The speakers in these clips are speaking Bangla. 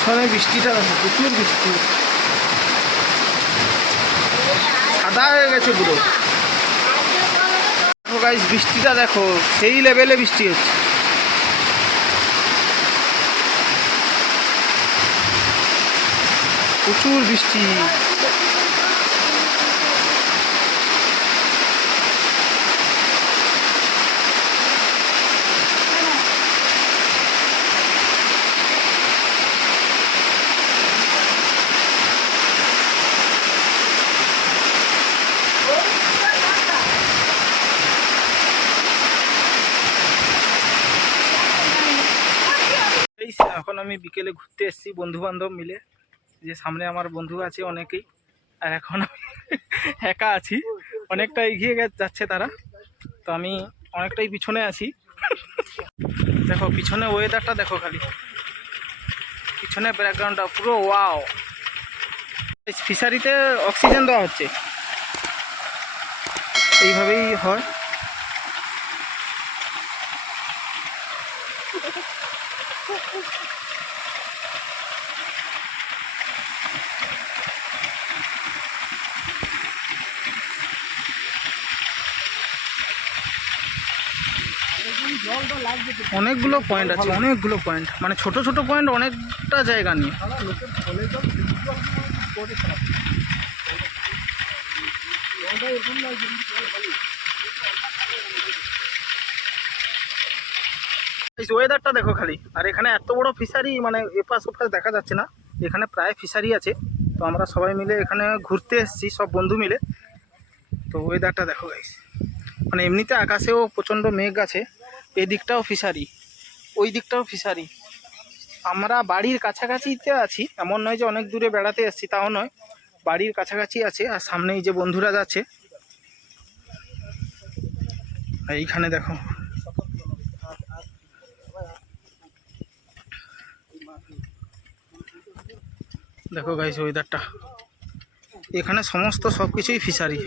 পিছনে বৃষ্টিটা দেখো, প্রচুর বৃষ্টি। সাদা হয়ে গেছে পুরো। বৃষ্টিটা দেখো, সেই লেভেলে বৃষ্টি হচ্ছে। প্রচুর বৃষ্টি এই এখন আমি বিকেলে ঘুরতে এসেছি বন্ধু বান্ধব মিলে। যে সামনে আমার বন্ধু আছে অনেকেই, আর এখন আমি একা আছি। অনেকটা এগিয়ে যাচ্ছে তারা। তো আমি অনেকটাই পিছনে আছি। দেখো, পিছনে ওয়েদারটা দেখো খালি। পিছনে ব্যাকগ্রাউন্ডটা পুরো ওয়াও ফিশারিতে অক্সিজেন দেওয়া হচ্ছে। এইভাবেই হয়। অনেকগুলো পয়েন্ট আছে অনেকগুলো পয়েন্ট মানে ছোট ছোট পয়েন্ট অনেকটা জায়গা নিয়ে। ওয়েদারটা দেখো খালি। আর এখানে এত বড় ফিশারি মানে এপাশ ওপাশ দেখা যাচ্ছে না। এখানে প্রায় ফিশারি আছে। তো আমরা সবাই মিলে এখানে ঘুরতে এসেছি, সব বন্ধু মিলে। তো ওয়েদারটা দেখো গাইস মানে এমনিতে আকাশেও প্রচণ্ড মেঘ আছে। এদিকটাও ফিশারি ওই দিকটাও ফিশারি আমরা বাড়ির কাছাকাছিতে আছি। এমন নয় যে অনেক দূরে বেড়াতে এসেছি, তাও নয়। বাড়ির কাছাকাছি আছে আর সামনেই যে বন্ধুরা যাচ্ছে। এইখানে দেখো। দেখো গাইস ওয়েদারটা এখানে সমস্ত সব কিছুই ফিশারি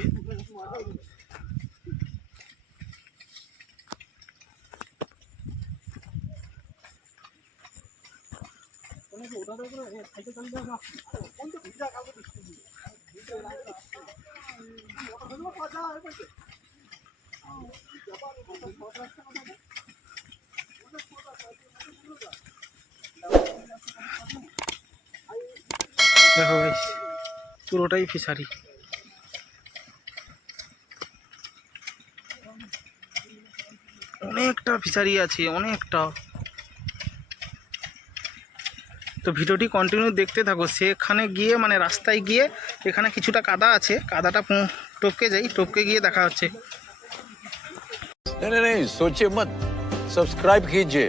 দেখো গাইস পুরোটাই ফিশারি অনেকটা ফিশারি আছে অনেকটা তো ভিডিওটি কন্টিনিউ দেখতে থাকো সেখানে গিয়ে মানে রাস্তায় গিয়ে এখানে কিছুটা কাদা আছে কাদাটা পৌ- টপকে যাই টপকে গিয়ে দেখা হচ্ছে नहीं नहीं नहीं सोचिए मत सब्सक्राइब कीजिए